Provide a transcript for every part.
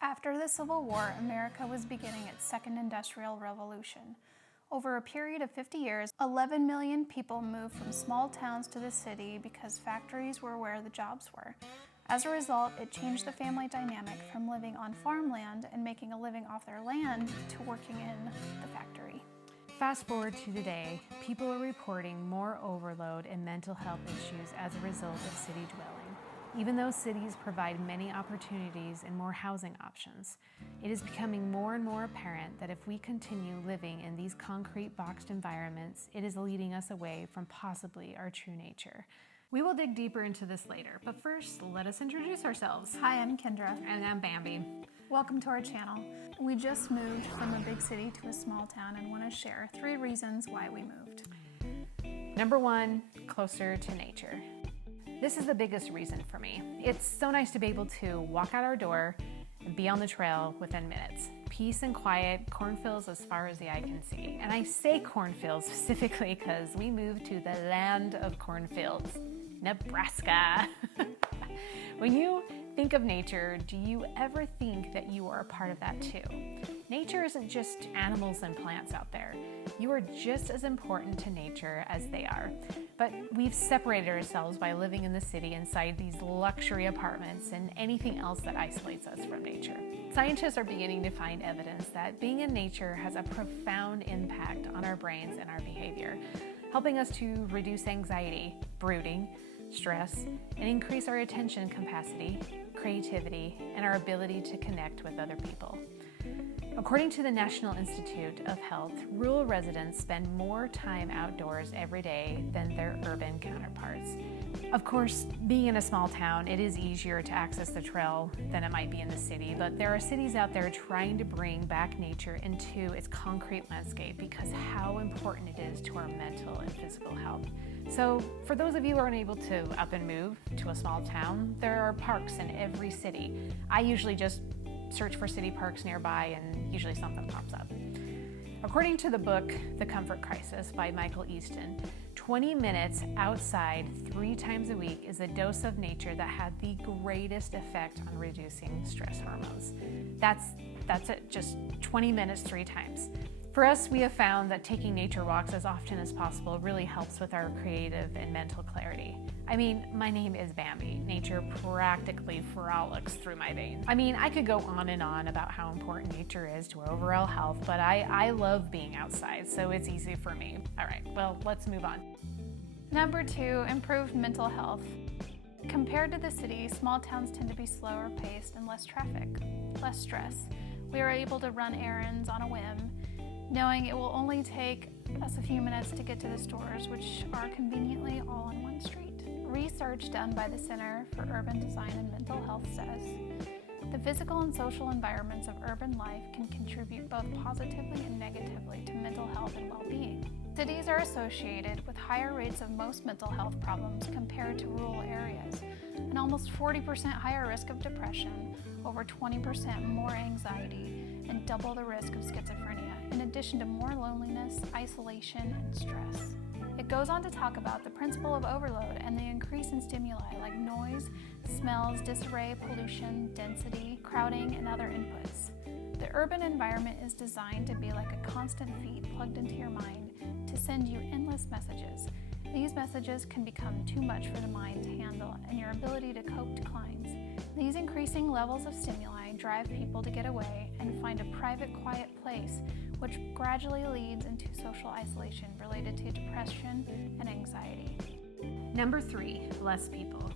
After the Civil War, America was beginning its second industrial revolution. Over a period of 50 years, 11 million people moved from small towns to the city because factories were where the jobs were. As a result, it changed the family dynamic from living on farmland and making a living off their land to working in the factory. Fast forward to today, people are reporting more overload and mental health issues as a result of city dwelling. Even though cities provide many opportunities and more housing options, it is becoming more and more apparent that if we continue living in these concrete boxed environments, it is leading us away from possibly our true nature. We will dig deeper into this later, but first, let us introduce ourselves. Hi, I'm Kendra. And I'm Bambi. Welcome to our channel. We just moved from a big city to a small town and want to share 3 reasons why we moved. Number 1, closer to nature. This is the biggest reason for me. It's so nice to be able to walk out our door and be on the trail within minutes. Peace and quiet, cornfields as far as the eye can see. And I say cornfields specifically because we moved to the land of cornfields, Nebraska. When you think of nature, do you ever think that you are a part of that too? Nature isn't just animals and plants out there. You are just as important to nature as they are. But we've separated ourselves by living in the city inside these luxury apartments and anything else that isolates us from nature. Scientists are beginning to find evidence that being in nature has a profound impact on our brains and our behavior, helping us to reduce anxiety, brooding, stress, and increase our attention capacity, creativity, and our ability to connect with other people. According to the National Institute of Health, rural residents spend more time outdoors every day than their urban counterparts. Of course, being in a small town, it is easier to access the trail than it might be in the city, but there are cities out there trying to bring back nature into its concrete landscape because how important it is to our mental and physical health. So for those of you who aren't able to up and move to a small town, there are parks in every city. I usually just search for city parks nearby and usually something pops up. According to the book, The Comfort Crisis by Michael Easton, 20 minutes outside 3 times a week is a dose of nature that had the greatest effect on reducing stress hormones. That's it, just 20 minutes 3 times. For us, we have found that taking nature walks as often as possible really helps with our creative and mental clarity. I mean, my name is Bambi. Nature practically frolics through my veins. I mean, I could go on and on about how important nature is to our overall health, but I love being outside, so it's easy for me. All right, well, let's move on. Number 2, improved mental health. Compared to the city, small towns tend to be slower paced and less traffic, less stress. We are able to run errands on a whim, knowing it will only take us a few minutes to get to the stores, which are conveniently all on one street. Research done by the Center for Urban Design and Mental Health says the physical and social environments of urban life can contribute both positively and negatively to mental health and well-being. Cities are associated with higher rates of most mental health problems compared to rural areas, an almost 40% higher risk of depression, over 20% more anxiety, and double the risk of schizophrenia, in addition to more loneliness, isolation, and stress. It goes on to talk about the principle of overload and the increase in stimuli like noise, smells, disarray, pollution, density, crowding, and other inputs. The urban environment is designed to be like a constant feed plugged into your mind to send you endless messages. These messages can become too much for the mind to handle, and your ability to cope declines. These increasing levels of stimuli drive people to get away and find a private, quiet place, which gradually leads into social isolation related to depression and anxiety. Number 3, less people.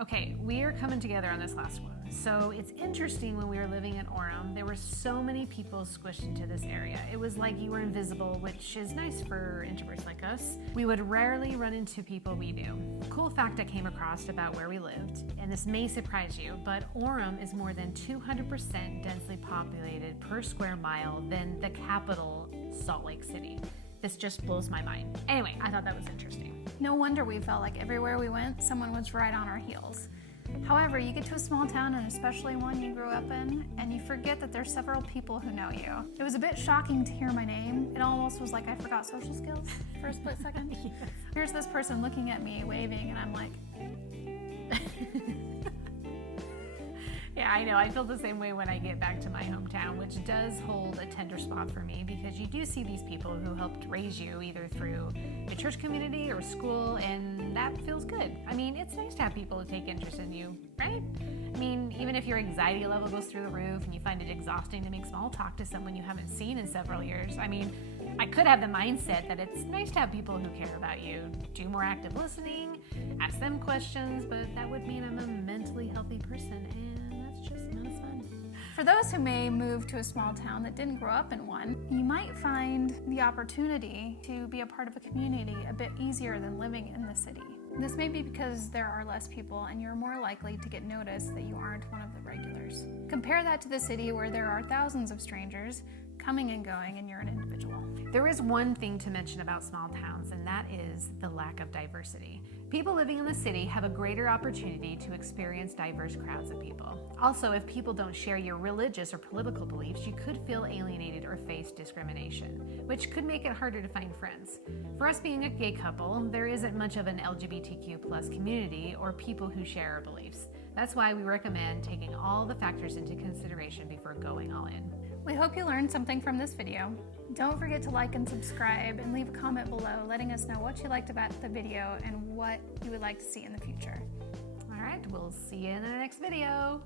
Okay, we are coming together on this last one. So it's interesting, when we were living in Orem, there were so many people squished into this area. It was like you were invisible, which is nice for introverts like us. We would rarely run into people we knew. Cool fact I came across about where we lived, and this may surprise you, but Orem is more than 200% densely populated per square mile than the capital, Salt Lake City. This just blows my mind. Anyway, I thought that was interesting. No wonder we felt like everywhere we went, someone was right on our heels. However, you get to a small town, and especially one you grew up in, and you forget that there's several people who know you. It was a bit shocking to hear my name. It almost was like I forgot social skills for a split second. Yes. Here's this person looking at me, waving, and I'm like... Yeah, I know. I feel the same way when I get back to my hometown, which does hold a tender spot for me because you do see these people who helped raise you either through the church community or school, and that feels good. I mean, it's nice to have people who take interest in you, right? I mean, even if your anxiety level goes through the roof and you find it exhausting to make small talk to someone you haven't seen in several years, I mean, I could have the mindset that it's nice to have people who care about you, do more active listening, ask them questions, but that would mean I'm a mentally healthy person, and that's just not as fun. For those who may move to a small town that didn't grow up in one, you might find the opportunity to be a part of a community a bit easier than living in the city. This may be because there are less people and you're more likely to get noticed that you aren't one of the regulars. Compare that to the city where there are thousands of strangers coming and going and you're an individual. There is one thing to mention about small towns, and that is the lack of diversity. People living in the city have a greater opportunity to experience diverse crowds of people. Also, if people don't share your religious or political beliefs, you could feel alienated or face discrimination, which could make it harder to find friends. For us being a gay couple, there isn't much of an LGBTQ+ community or people who share our beliefs. That's why we recommend taking all the factors into consideration before going all in. We hope you learned something from this video. Don't forget to like and subscribe and leave a comment below letting us know what you liked about the video and what you would like to see in the future. All right, we'll see you in the next video.